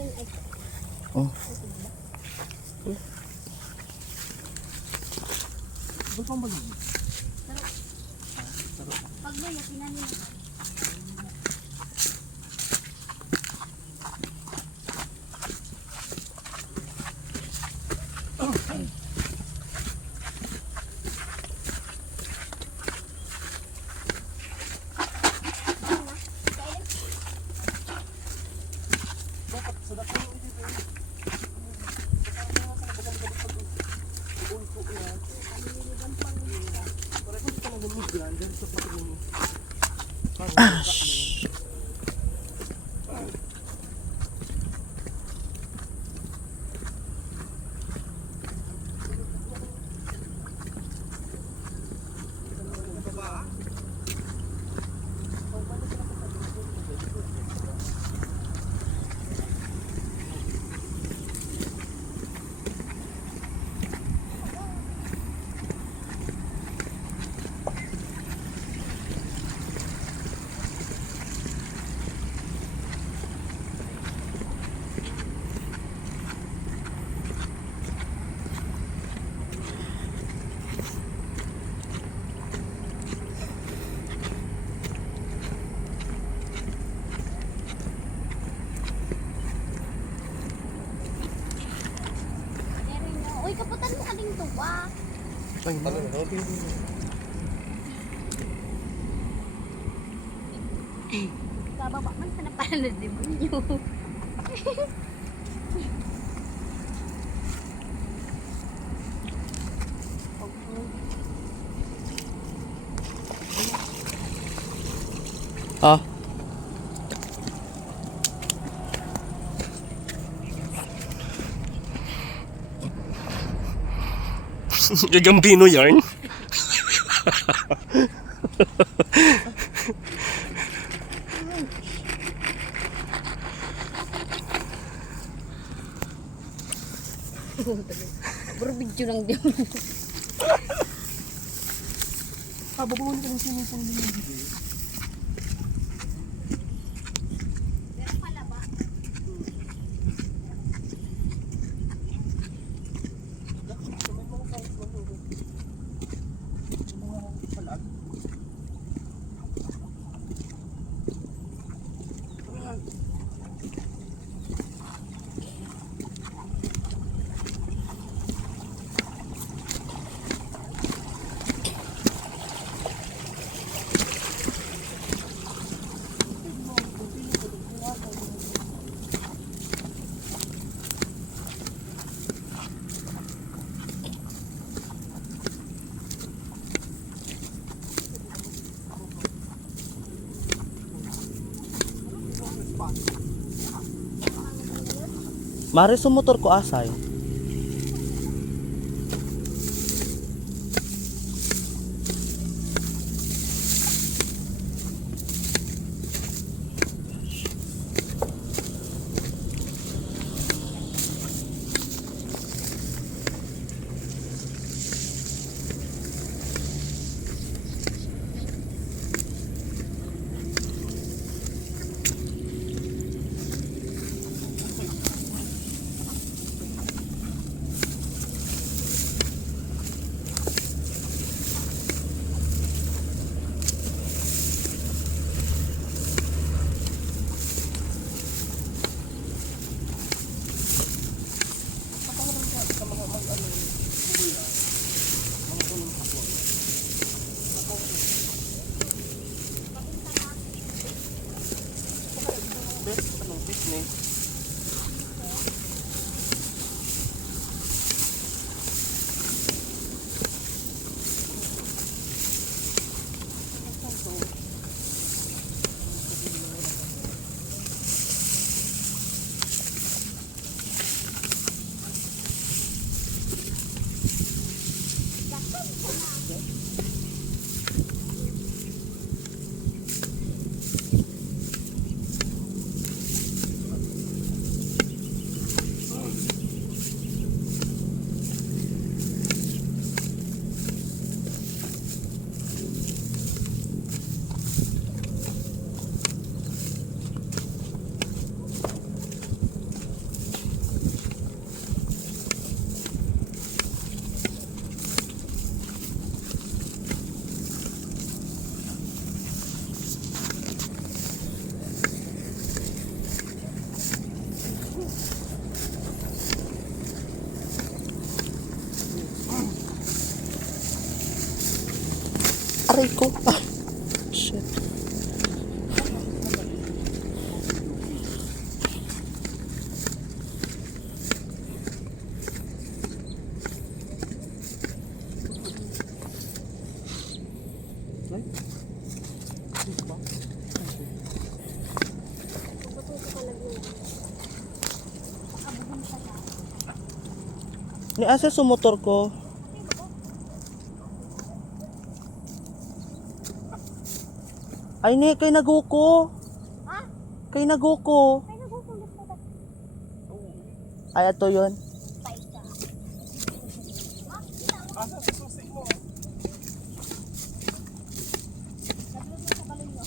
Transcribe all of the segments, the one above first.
Oh. Pag may tinanin na. Uy, kaputan mo kaming tuwa. Ay, Kababa man sa napalad ni Bunyo. ah. Gagambino yarn. Puro video lang din. Babawan ka ng sinipang din. Mari sumotor ko asay. Aray ko. Ay. Shit. Ni asa sa motor ko. Ay ni kay naguko. Ha? Kay naguko. Ay, nagugulat na ba? Ay ato 'yon. Paisa. Asa sa susi mo? Nagluto sa balon nyo.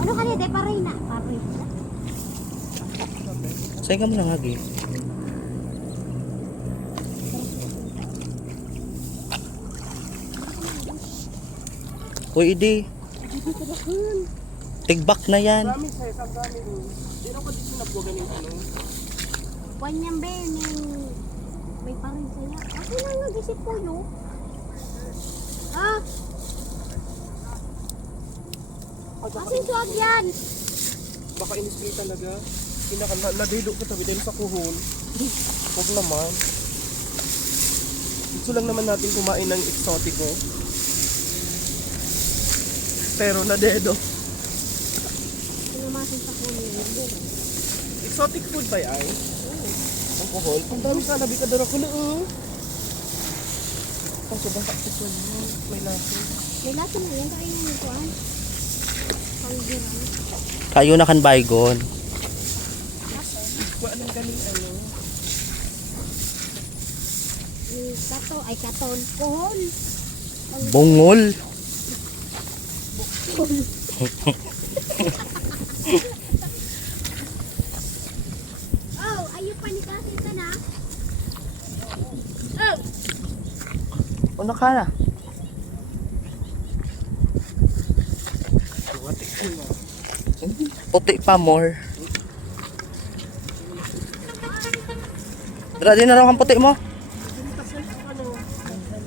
Ano ka niya? Paray na. Paray na. Say ka mo na ngagi. Uy, idi. Tigbak na yan. Dami size, ang dami rin. Di na ko di sinabugan yung ano. Buwan niyang Ben. May paray saya. Ako lang nag-isip ko yun. Ha? Kasi suwag yan. Baka in-spray talaga. Nadilo ka tabi dahil sa kuhol. Huwag naman. Gusto lang naman natin kumain ng eksotiko. Pero nadedo. Pinamasin sa kulo yun. Exotic food ba yan? Ang kuhol? Ang dami ka, nabi ka dara ko na Kaso baka ito yun. May lasin. May latin na yan. Kain mo ito ah. Panggiran. Kayo na kan baygon. Wala nang galing ano. Kato ay katon. Kuhol. Bungol. Oh, ayun pa ni kasi ka na. Oh. Ano ka na? Puti pa more. Ready na raw ang puti mo?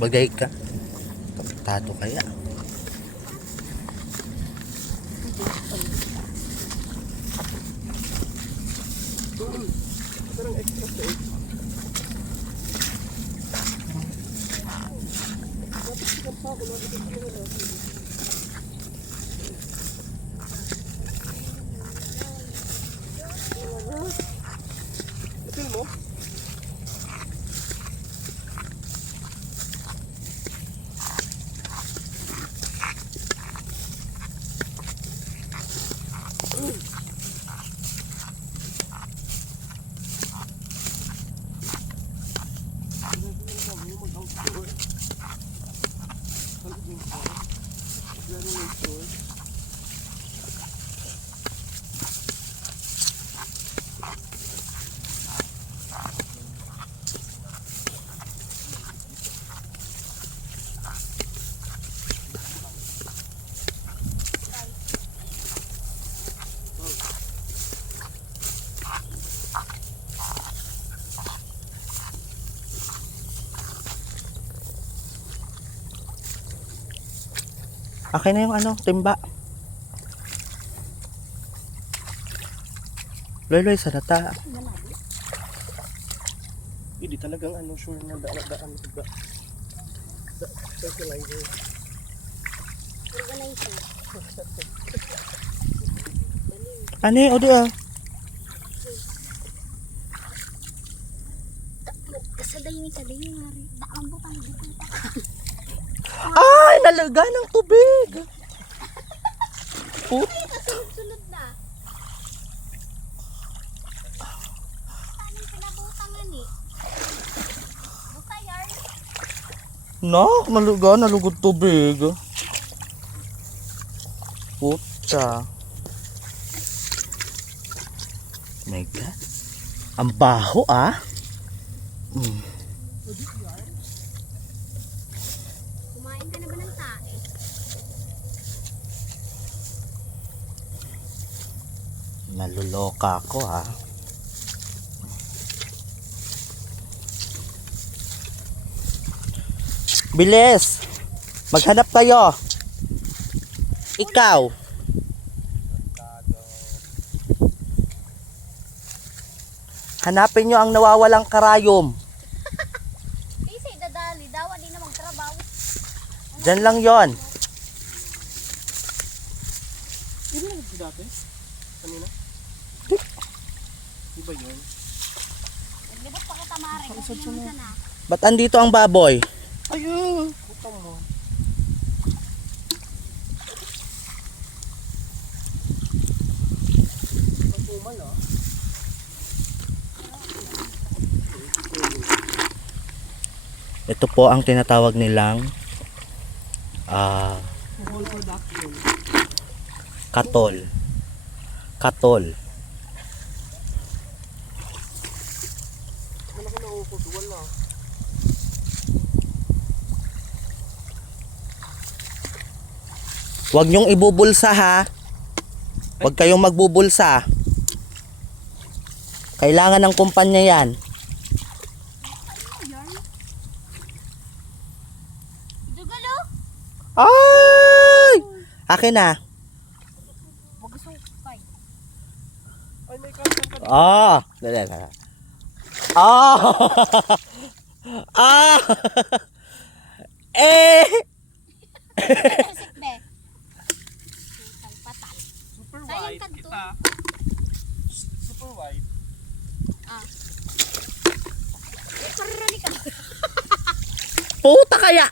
Bagay ka. Tato kaya. Parang extra steak. Feel mo? Akin na yung ano, timba. Loy, sa data. Hindi talagang ano, sure na daan ba. Fertilizer. Organizer. Ani, o di ah. Kasaday ni kaday ni Mari. Daang butang dito. Ay, nalaga ng tubig. Put. Kasunod-sunod na. tangan eh. Buka yarn. Nak, nalugod tubig. Puta. My God. Ang baho ah. Kumain ka na ba ng tae? Naluloka ako ah. Bilis! Maghanap kayo. Ikaw. Hanapin nyo ang nawawalang karayom. Kasi dadali, dawa di na magtrabaho. Diyan lang yon. Hindi na nagsi dati? Kanina? Di ba yun? Naglibot pa kita mare, kung naman ka na. Ba't andito ang baboy? Ayun! Butang mo. Pagkumal ah. Ito po ang tinatawag nilang Whole production. katol. Katol. Wala ko naukod. Wala. Huwag nyong ibubulsa ha. Huwag kayong magbubulsa. Kailangan ng kumpanya yan. Dugalo? Ay! Akin na. Huwag sukay. Ay, may karton ka. Ah! Dali. Ah! Ah! Eh! Sik be. Salpatan. Super Sayang white. kanto. Kita. Super white. Ah. Eh, parang ka. Puta kaya!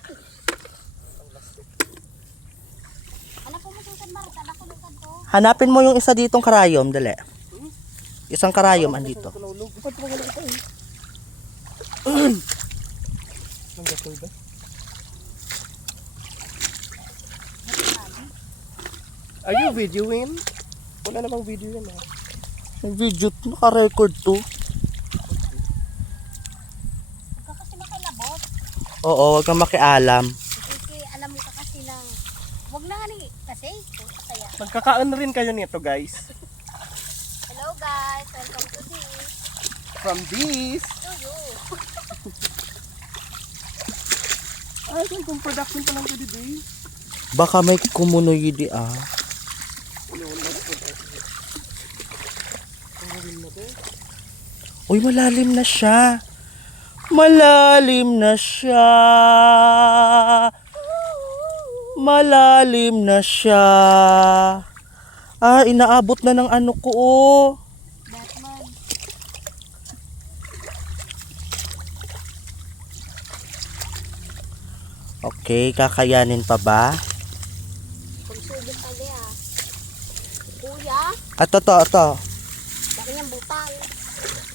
Ano po mo susan Marta? Ako nung kanto. Hanapin mo yung isa ditong karayom, dali. Isang karayom andito. Kanulog. Ba't mo ganun ito eh? Ang gasol ba? Are you videoing? Wala namang video yan ah. May video, naka-record to. Huwag ka kasi makilabot. Oo, huwag kang makialam. Kasi alam mo ka kasi lang. Huwag na nga ni. Kasi, kaya. Magkakaan na rin kayo nito guys. Hello guys, welcome to this. From this. To you. Ay, kung production pa lang ko today. Baka may kumunoy di ah. Uy, malalim na siya. Malalim na siya. Malalim na siya. Ah, inaabot na ng ano ko oh. Batman. Okay, kakayanin pa ba? Pagsugod tayo ah. Kuya, Ito. baka niyang butang.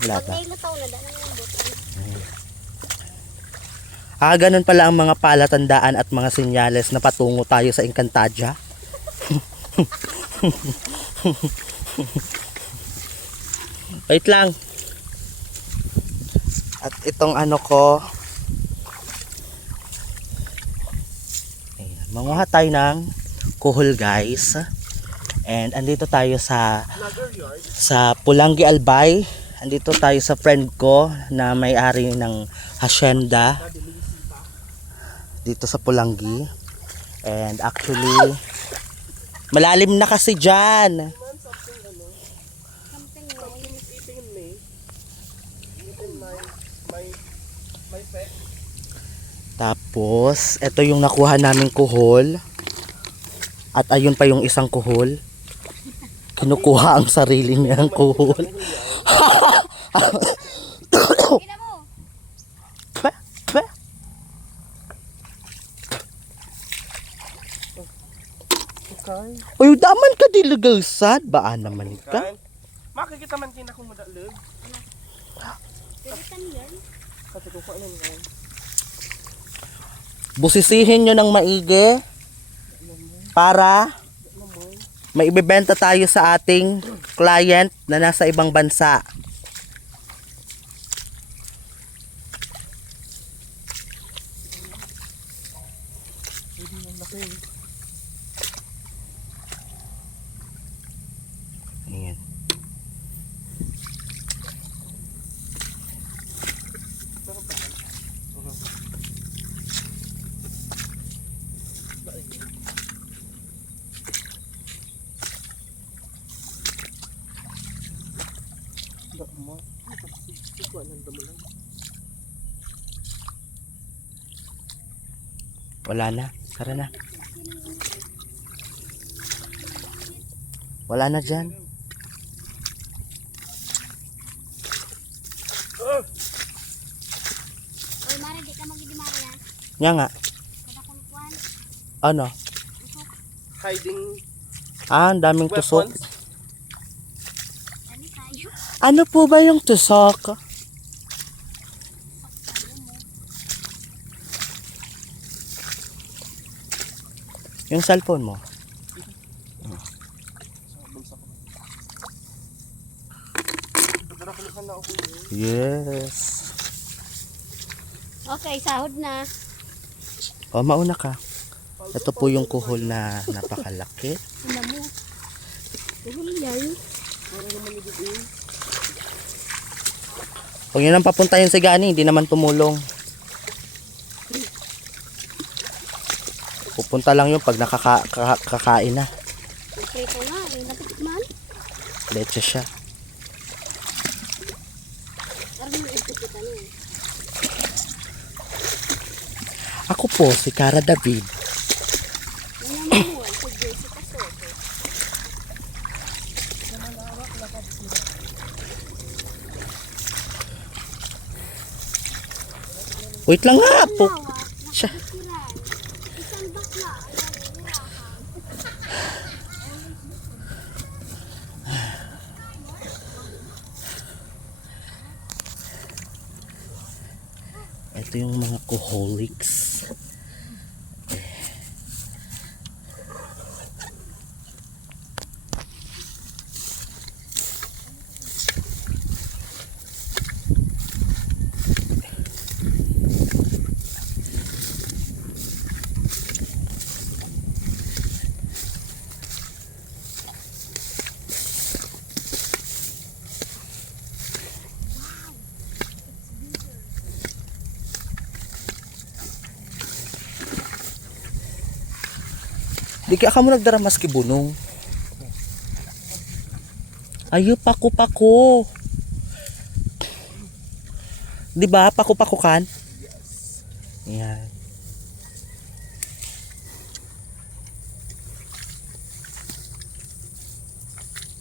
Wala Pag ba? nailutaw na, daan niyang butang. Ah, ganun pala ang mga palatandaan at mga senyales na patungo tayo sa Encantadia. Wait lang. At itong ano ko. Ayan, manguha tayo ng kuhol guys. And andito tayo sa Pulangi Albay. Andito tayo sa friend ko na may-ari ng hacienda dito sa Pulangi. And actually malalim na kasi dyan. Something no. Eating me. Eating my pet. Tapos ito yung nakuha naming kuhol. At ayun pa yung isang kuhol. Kinukuha ang sarili niyang kuhol. Ina mo. Pwe, pwe. Okay. Uy, daman ka dilugasan. Baan naman ka? Makikita man kina kung madalog. Pilitan yan. Kasi kung kailan ngayon. Busisihin nyo ng maigi para maibebenta tayo sa ating client na nasa ibang bansa. Pwede yung laki. Ayan. Dama. Ikaw ang damo lang. Wala na. Tara na. Wala na dyan. Oy, Mare, di ka magdidimari ha. Nga nga. Kada kulpuan. Ano? Hiding Ang daming tusok. weapons. Dali tayo. Ano po ba yung tusok? Yung cellphone mo. Sa bulsa ko. Nagdarakulikan na ako. Yes. Okay, sahod na. O, mauna ka. Ito po yung kuhol na napakalaki. Ano mo? Tuhol yan. Para naman ibigay. Huwag nyo nang papuntahin si Gani, hindi naman tumulong. Pupunta lang yun pag nakakakain na. Prito nga, natikman. Leche siya. Pero mo ipupita niya. Ako po, si Cara David. Ano mo, sa Jessica Soto. Wait lang nga po. Lawak, Siya. nakabitiran. Isang bakla, nagburahan. Ito yung mga koholics. Di ka mo nagdara maski bunong. Ayo paku-paku. Di ba paku-paku kan? Yan.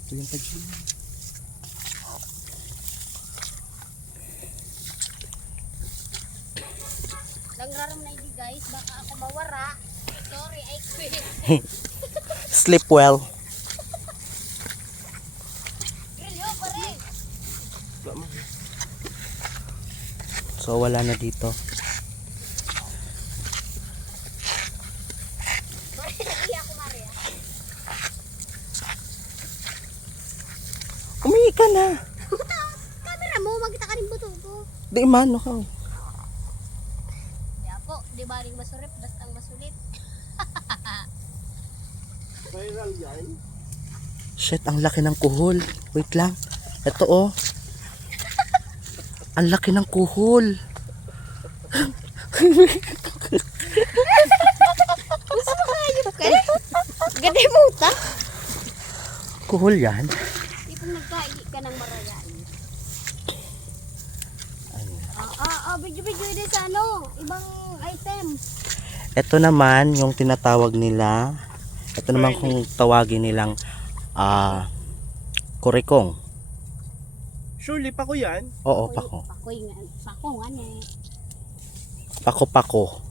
Ito yung pag-gym. Langraram na hindi guys, baka ako mawara. Sorry, I quit. Sleep well. Grilyo pa rin. So wala na dito. Sorry, nag-iya ako Maria. Umihi ka na. Camera mo, magkita ka rin buto ko. Di man, no? Kaya po, di ba rin masurip, basta ang masulit. Viral yan. Shit, ang laki ng kuhol. Wait lang. Ito oh. Ang laki ng kuhol. Gusto mo kayop ka? Ganda mo ta? Kuhol yan. Tipong nagkaigi ka ng marayan. Video-video din sa ano, ibang item. Ito naman yung tinatawag nila. Ito naman kung tawagin nilang kurikong. Surely pa ko yan. Oo, pako. Pako nga ne. Pako-pako.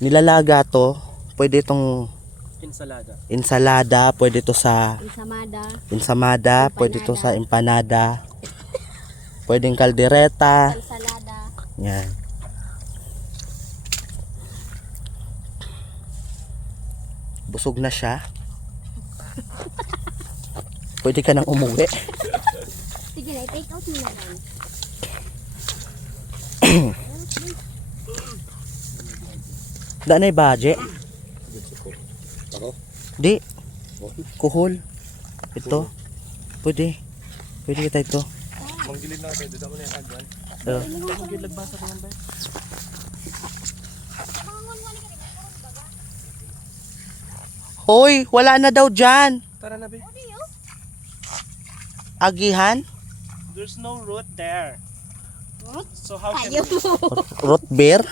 Nilalaga to. Pwede itong Ensalada. ensalada, pwede to sa Insamada. ensamada, pwede to sa empanada. Pwedeng kaldereta. Ensalada. Yan. Busog na siya. Pwede ka nang umuwi. Sige na, take out mo na lang. Daan na yung budget. Ako? Di. Kuhol. Ito. Pwede. Pwede kita ito. Manggilid na tayo. Dito mo na yung agwan. So, Manggilid ba sa mga ba? hoy, wala na daw dyan. Tara na, be. Agihan. There's no root there. So how can Ayaw mo. Root beer.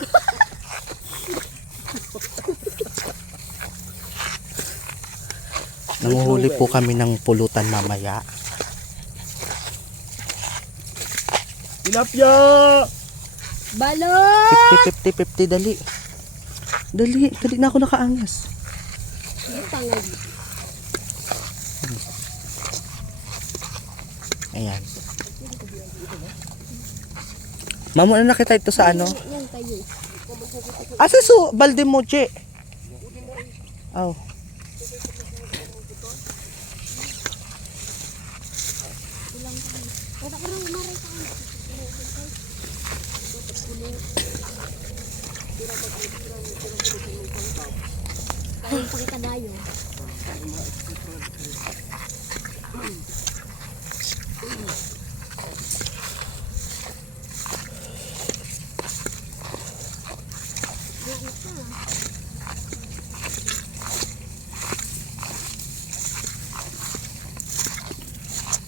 Nanguhuli po kami ng pulutan mamaya. Tilapia! Balot! 50, 50, 50, dali. Dali, dali na ako nakaangas. Tangag. Ayan. Mamo na nakita ito sa ano? Yan tayo. Asa so, balde mo, che? Oh. Wala ko nang umaray sa akin. Kaya pakita dayo.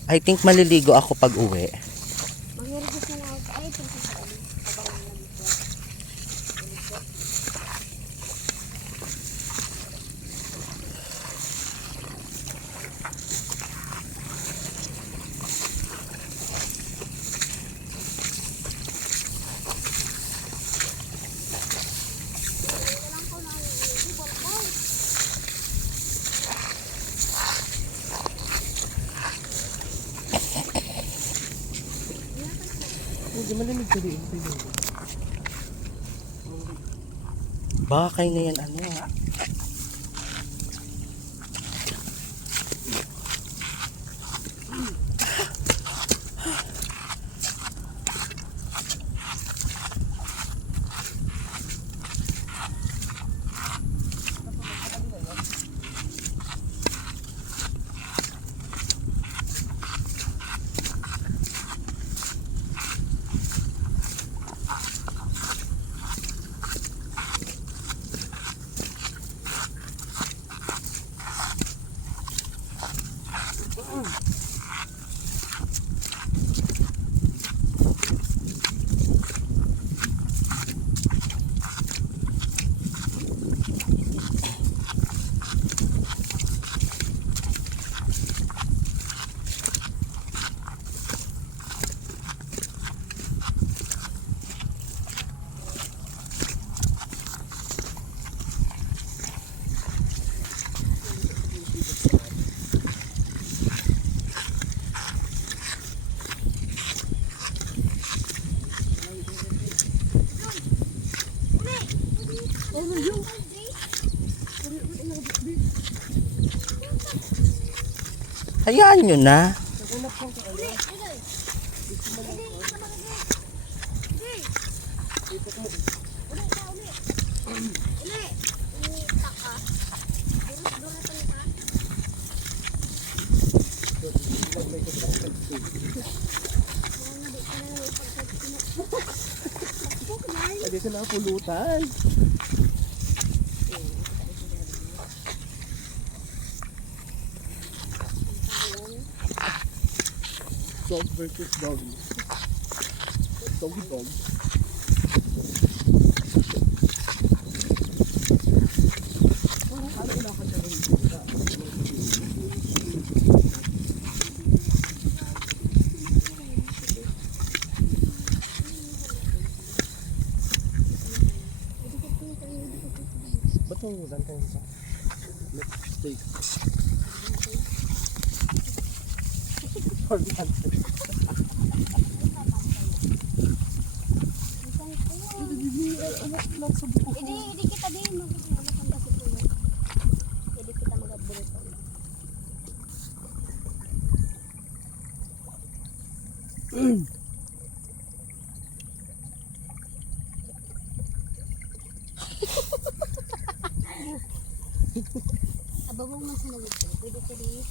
I think maliligo ako pag uwi. Magre-request na lang ako. Ay, ito sa sabi. Abangan lang ito. Hindi malimig ka din. Bakay na yan ano. Hayaan nyo na. Hindi ka na pulutan. Dog versus doggy. Doggy dog. Ba't ang ganteng sa steak? Sorry, Hindi kita din. Maganda si Puyo. Hindi kita mag-abulito. Ababong man sa nagito. Pwede ka din.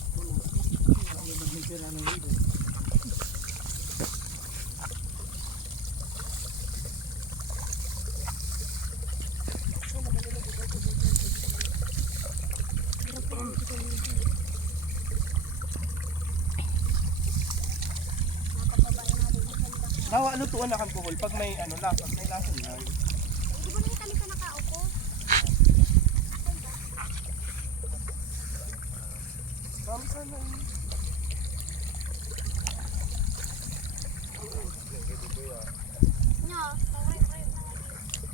Dawa, ano tuwan na alcohol pag may ano lasa, may lasa lang. Hindi mo na kami ka nakaupo. Marami sana eh.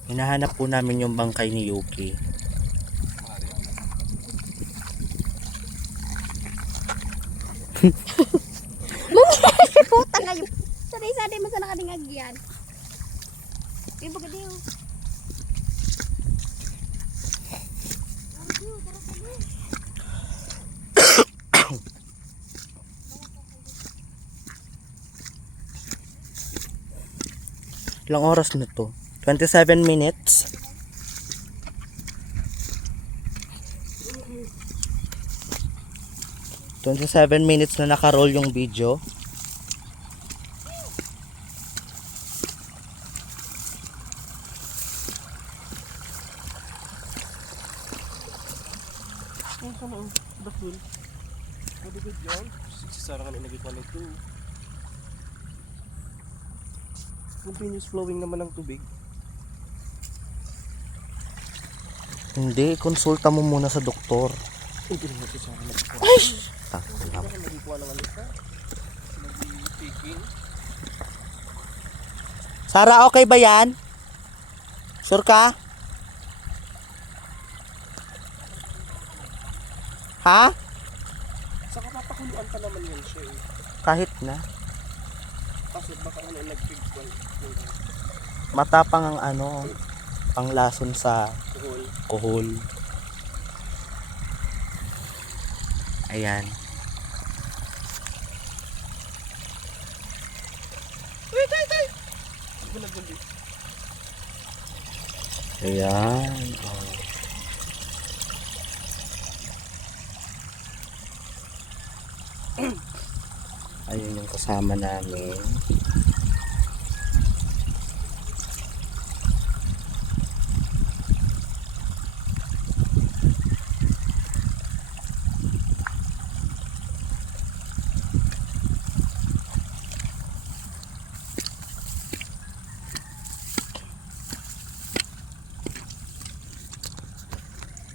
Hinahanap po namin yung bangkay ni Yuki. Puta kayo. Sanay-sanay mo sa nakadingag yan. Yung baga diyo. Ilang oras na to? 27 minutes. ...27 minutes na naka-roll yung video. Ang sana ang dakul. Pwede ba dyan? Sisarangan inagit pa nito. Continuous flowing naman ng tubig. Hindi, konsulta mo muna sa doktor. Hindi rin natin sa akin. Ay! Tako na. Baka nagikuha ng alita. Nag-taking. Sarah, okay ba yan? Sure ka? Ha? Saka papakuluan pa naman yan siya eh. Kahit na. Kasi baka ano nag-pigwan. Matapang ang ano, panglason sa Kuhol. kuhol. Ayan. Gulag-gulig. Ayan. Oh. Ayun yung kasama namin.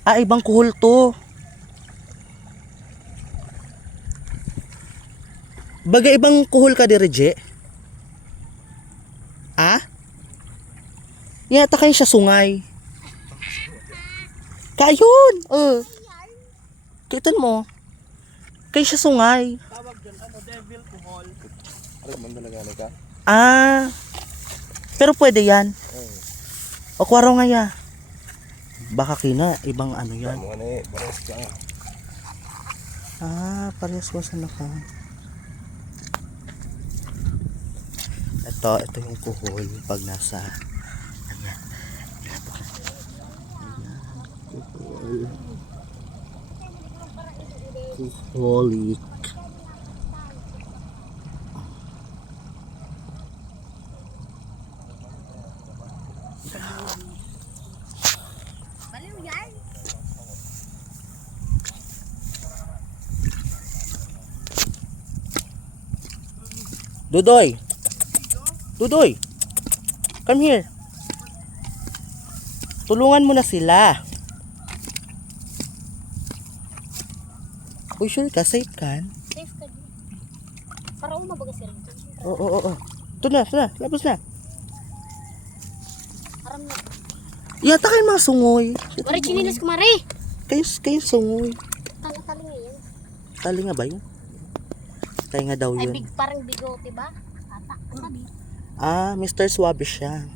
Ah, ibang kuhol to. Baga ibang kuhol ka dire, Je? Ah? Yata kayo siya sungay. Kayun! Kitan mo. Kayo siya sungay. Tawag dyan, ano, devil kuhol. Ano man talaga ka? Ah. Pero pwede yan. O kwaro nga ya. Baka kina, ibang ano yan. Ano eh, baras ka. Ah, parehas ko sa naka. Ito yung kuhol pag nasa ayan. Kuhol. Kuholik. Baliw yan. Dudoy. Dudoy. Come here. Tulungan mo na sila. Uy, sure ka? Safe ka? Safe ka din. Para umabaga sila. Oo. Ito na. Labas na. Haram na. Yata kayo mga sungoy. Mari chinilas ko mari. Kayo sungoy. Tali-tali ngayon. Tali nga ba yun? Tali nga daw Ay yun. big parang bigote ba? Tata. Sabi. Ah, Mr. Suabe siya.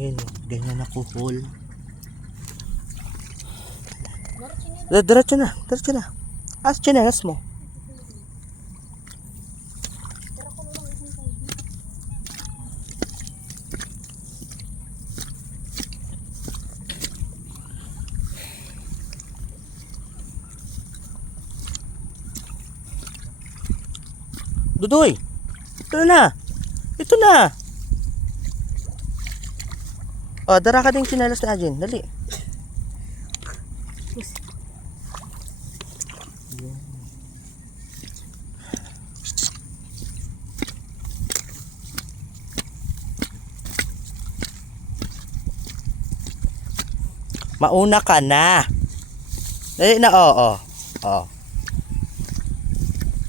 Ayun, ganyan na kuhol. Maro Diretso na, diretso na. Chinelas mo. Tara ko lang isang kaibig. Dudoy! Ito na! Ito na! O, dara ka din chinelas ni Ajin. Dali. Mauna ka na. Dali na, oo. Oo.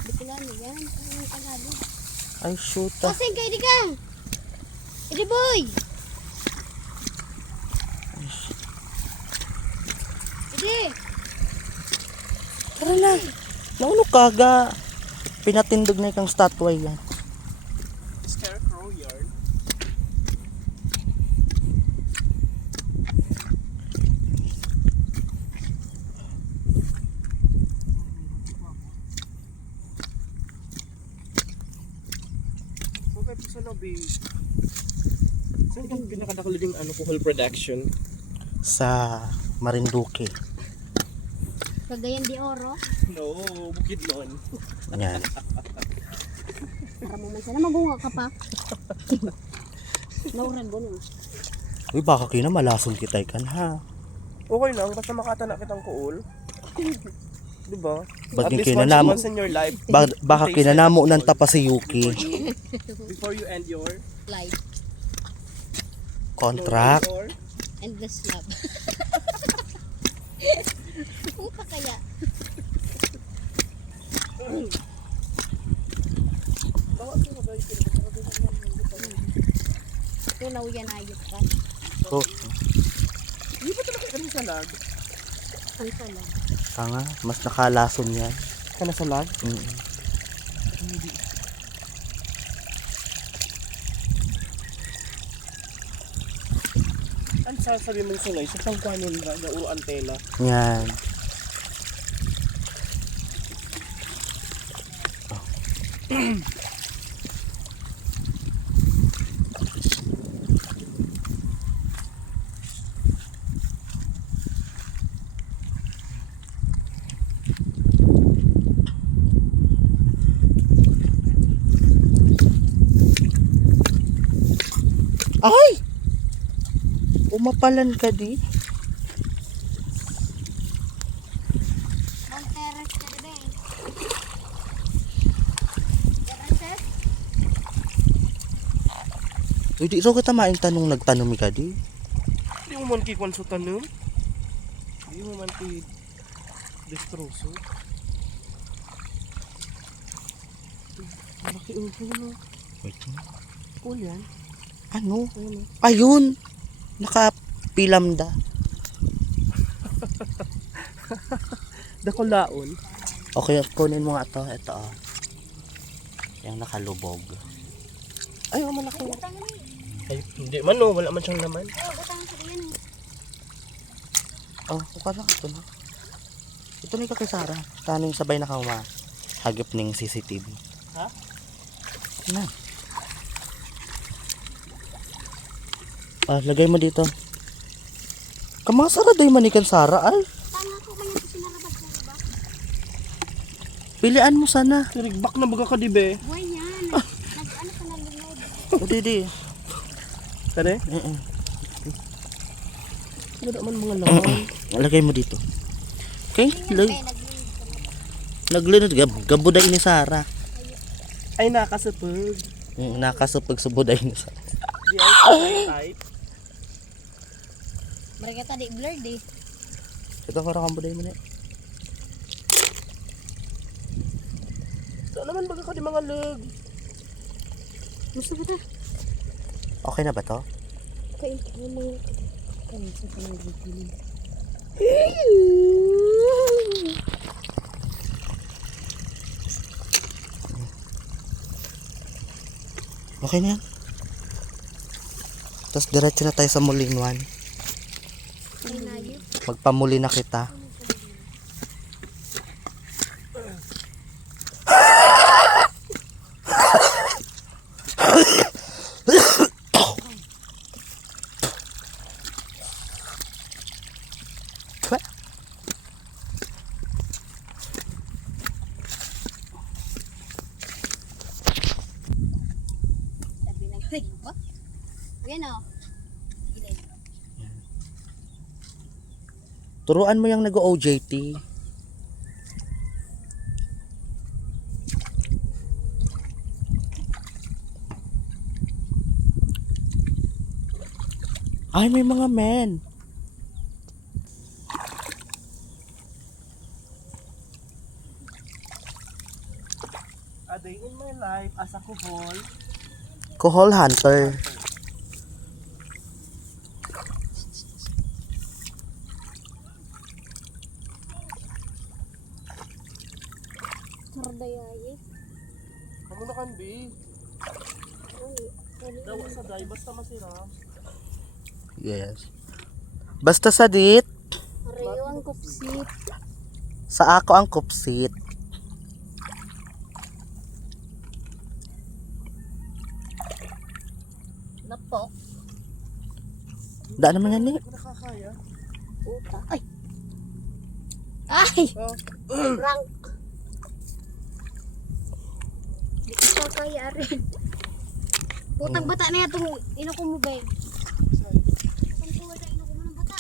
Bikilan mo yan. Ano yung Tagalog? Ay, shoot. Kasi kay di ka. Edi boy. Edi. Tara na. Nauno ka, ga. Pinatindog na ikang statue yan. Scarecrow yarn. Okay, pisa na, babe. Saan yung pinakanakaluding kuhol production? Sa Marinduque. Cagayan de Oro. No, Bukidnon. Yan. Para mo man sana mabunga ka pa. Nauran mo no. Uy, baka kina malasong kitay kan ha. Okay lang, basta makatana kitang kuol. Diba? Bag At yung least kinanamo. once in your life. Baka taste kinanamo it ng tapa si Yuki. before you end your Life. Contract. or Endless love. Upa kaya. Tunaw yan ayot ka. So, Hindi pa talaga kami sa lag. Ang salang. tanga, mas nakalason yan. Kana sa lag? Ang sasabi mong sulay, sa pangkwanin ba, gauro antena. Yan. Ay! Umapalan ka di. Monteres ka din. Tereses? Uy, di so kita maing tanong nagtanong ka di. Yung man ki kwan sa tanong. Yung man ki destroso. Malaki ang puno. Wait. Cool yan. Ano? Ayun. Ayun! Nakapilamda. Dakulaon. Okay, kunin mo nga to. Ito oh. Yung nakalubog. Ay, oh, malaki. Butang na eh. Ay, hindi man no. Wala man siyang laman. Oh, butang sa yan eh. Oh, ukala ka ito na. Ito na kay Sara. Taning sabay na kauma. Hagip ning CCTV. Ha? Na. Lagay mo dito. Kamasara day manikan Sara ay. Tanga ko man yung sinarabas na ba? Pilian mo sana. Rigbak na baga ka di be. Buhay yan. Nag-ano ka na lunod. O di. Tare? Mm. Wala man mga laman. Lagay mo dito. Okay? Nag-lunod ka na. Naglinod gabuday ni Sara. Ay, nakasapag. Nakasupag sa buday ni Sara. Di ay type. Mereka tadi blurred eh. Ito parang ang buday mo na. Saan naman baga ka di mga lag? Gusto ba ta? Okay na ba to? Kain ka naman. Kain sa kanang green. Okay na yan. Tapos diretso na tayo sa Mulinwan. Ay, nayo. Magpamuli na kita. Sabi ng iba. Yan o. Gilid. Turuan mo yung nag-OJT. Ay, may mga men. A day in my life as a kuhol. Kohol hunter. Sardayaye. Kamu na kan, bi. Dawa sa day, basta masira. Yes. Basta sa dit, Arayo ang kupsit. sa ako ang kupsit. Napok. Daan naman yan eh. Hindi ko nakakaya. Puta. Ay. Ay! Oh. Rank. Di ko kaya rin. Putang bata na itong inuko mo ba yun? Itong tuwa na inuko mo ng bata.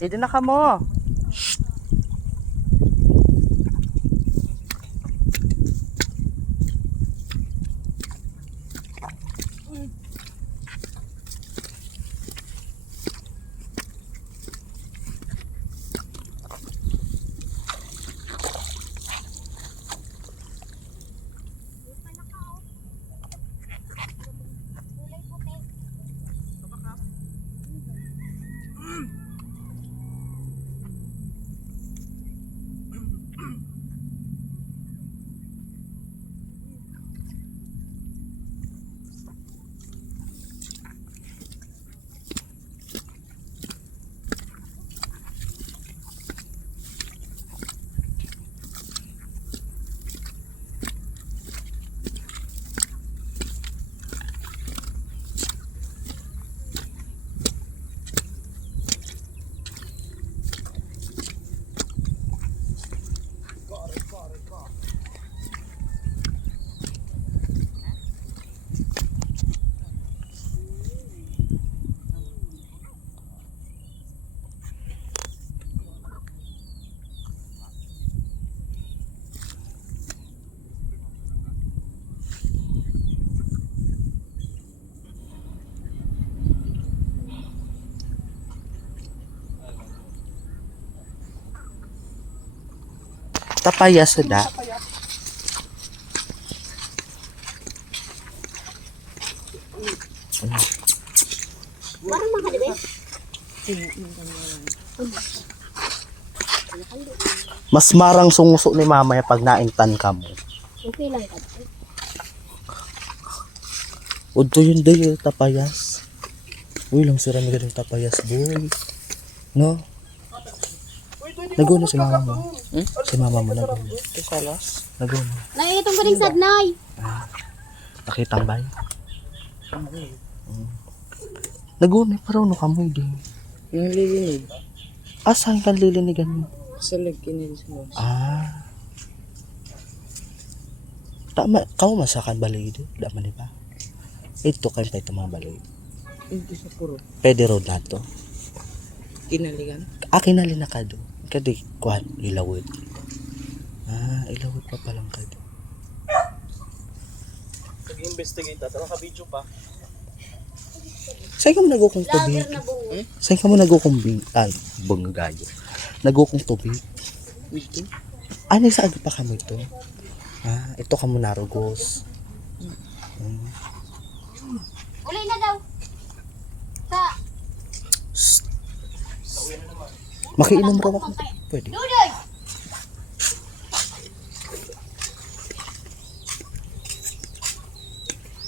Dito na ka mo. Kulay puti. Tapaya suda. Parang makalibe. Mas marang sunguso ni mama pag naingtan ka mo. Okay lang ka. Udto yun day, tapayas. Uy, lang sira na galing tapayas, boy. No? Naguna si mama mo. Si mama mo naguna. Salas. Naguna. Nay, itong galing sadnay. Nakitambay. Naguna, pero no kamoy din. Yung lilinig, Asan kan lilinigan mo? sa lagkinil sa mga. Ah. Tama, kau masakan balay din. Dama ni ba? Ito kayo pa itong mga balay. Hindi sa puro. Pwede road na to. Kinaligan. Akin na na ka do. Kadi, kuhan, ilawid. Ah, ilawid pa palang ka do. Nag-investigate natin. Naka-video pa. Saan ka mo nagukong tubig? Lager na bungo. Saan ka mo nagukong bungagayo? Nagukong tubig? Ito. Ano sa aga pa kamo ito? Ah, ito ka mo narugos. Uli na daw. Sa Makiinom raw ako. kay Pwede. Dudoy!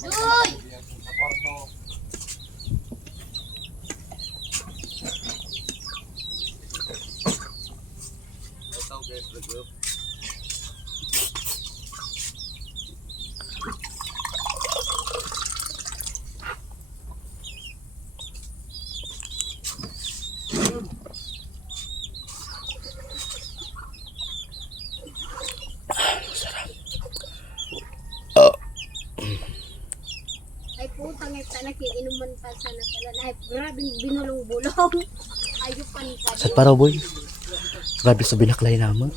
Dudoy! Ay putang ita nakiinuman pa sana pala na grabe binulong-bulong. Ayupan ka. Sa Paraboy. Grabe sa binaklay naman.